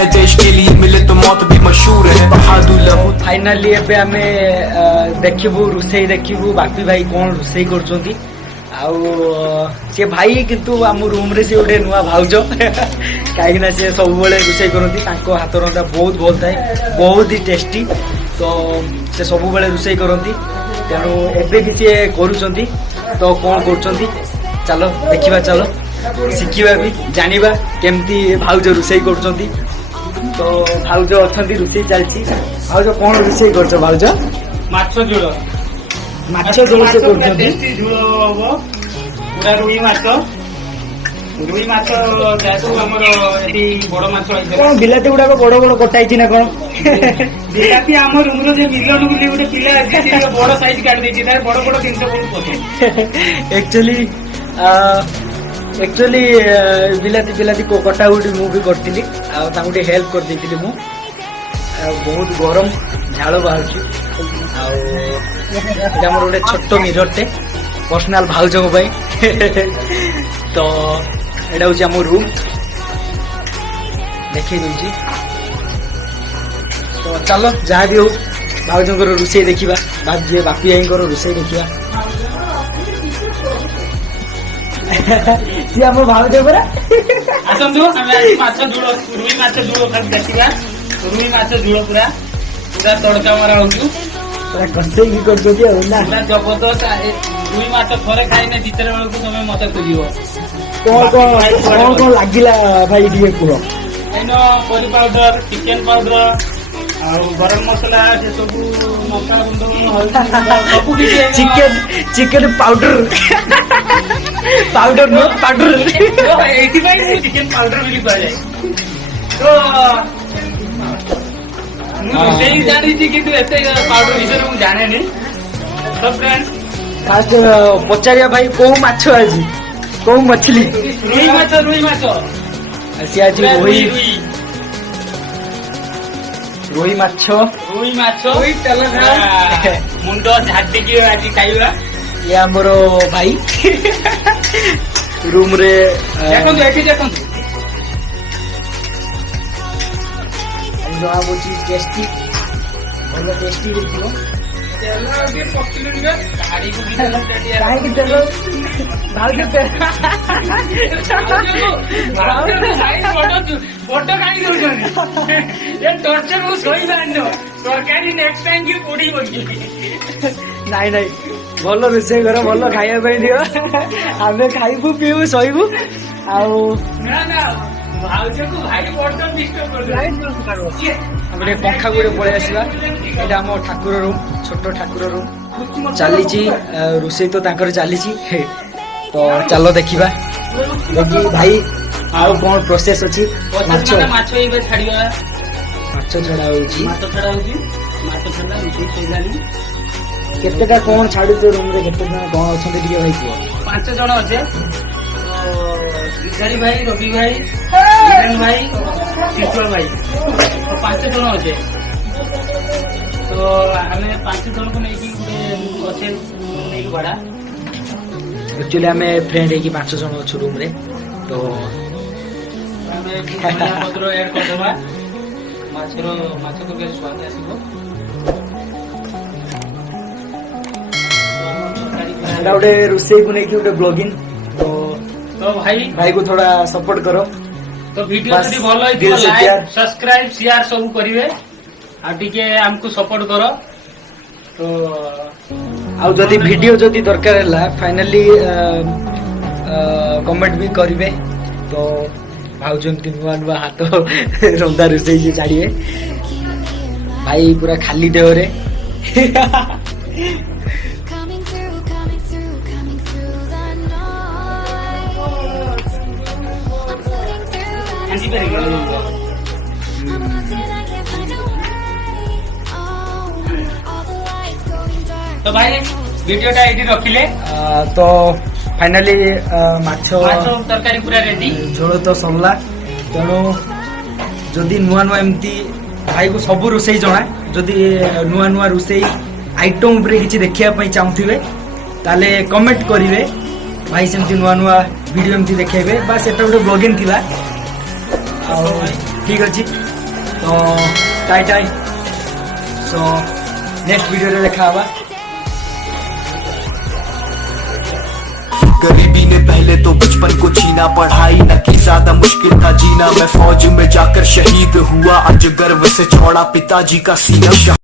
है देश के लिए मिले तो मौत भी मशहूर है बहादुर लहू। फाइनाली एबे आमे देखिबू रुसेई देखिबू बापी भाई कौन रुसेई करछोंती आउ से भाई किंतु आम रूम रे से गोटे नुआ भाउज कहीं से सब बेले रुसेई करती हाथ रंधा बहुत भल थाए बहुत ही टेस्टी तो से सब बेले रुसेई करती तेणु एबे भी सी करुँच तो कौन कर चलो देखा चलो शिखा भी जाना केमती भाउज रुसेई कर तो भाउज अच्छा रुसेई चलती भाउज कौन रुसेई कर भाउज माछ झोल माछ झोल से कर झोल हम पूरा रुई माछ जेहेतु आमर ये बड़ माछ कौन बिलाती गुड़ाक बड़ बड़ कटाई ना कौन बिलाती आम रूम रो मिलन बोली गोटे पिला बड़ साइज काट देती बड़ बड़ जिन बहुत पसंद एक्चुअली बिलाती बिलाती कटा गुटी मुझे करी हेल्प कर देती मु बहुत गरम झाड़ बाहर मोर गोटे छोट मिररटे पर्सनाल भाउज तो एटा हूँ आम रूम देखे दूसरी तो चलो जहाँ भी हो भाउज रोषे देखा बापी भाई रोषे देखा सी आम भाउज परा आसतु माछ झोल रुई माछ झोल देखा रुई माछ झोल पूरा पूरा तड़का मारा होचु पूरा कसेई कर ना जबरदस्त रुई माछ थरे खाइने जितने बेलू तुम मत खोज कौन कौन लगिला भाई दिए कह N curry powder chicken powder गरम मसला से सब मसला गुंड chicken chicken powder powder no powder chicken powder भी कह जाए तो जानी कि पाउडर विषय मुझे जाने तो फ्रेंड फास्ट पचारिया भाई कौ माछ आज कौ मछली रुई माछ सी आज रोही माछ मुंड झाटिकी आज खाइबा ये आमर भाई रूम रे देखो जहाँ बुझी टेस्टी भल टेस्टी देखो नाई नाई भल रोषे कर भल खाइबा दियो आमे खाइबू पीबू शोबू गोटे पंखा गोटे पलि आसवा ये आम ठाकुर रूम छोट ठाकुर रूम चली रोषे तो चली तो चलो देखा देखिए भाई आउ कौन प्रोसेस अच्छी माछ छड़ा केतेटा कौन छाड़ू रूम रे केते जन कौन अच्छा भाई कह 5 जन अच्छे गिरधारी भाई रवि भाई किरण भाई शीतल भाई तो 5 जन अच्छे तो आम 5 जन को लेकिन अच्छे भड़ा एक्चुअली आम फ्रेंड है 5 जन अच्छे रूम रे तो पत्र एड करदे माछ तो स्वाद आसो गोटे रोषे को लेकिन गोटे ब्लॉगिंग तो भाई को थोड़ा सपोर्ट करो तो वीडियो जदी भलो है लाइक सब्सक्राइब शेयर सब करिवे आ टिके हमको सपोर्ट करो तो आ जदी वीडियो जदी दरकार हैला फाइनली कमेंट भी करिवे तो भाउजंती नुआ नुआ हाथ रंधा रोषे छाड़िए भाई पूरा खाली देह रे तो भाई वीडियोटा एडी रखिले तो फाइनाली माछ तरकारी पूरा रेडी झोल तो सरला तेणु जदि नुआ नुआ एमती भाई को सब रोषे जना जदि नुआ नुआ रोषे आइटम उपरे किछि देखिया पई चाहुथिबे ताले कमेंट करिवे भाई सेमती नुआ नुआ वीडियो एमती देखेबे बा सेटा गोटे ब्लॉगिंग थिला ठीक अच्छे तो tie tie so next video देखा हवा। गरीबी ने पहले तो बचपन को छीना, पढ़ाई न की ज्यादा मुश्किल था जीना। मैं फौज में जाकर शहीद हुआ, आज गर्व से चौड़ा पिताजी का सीना।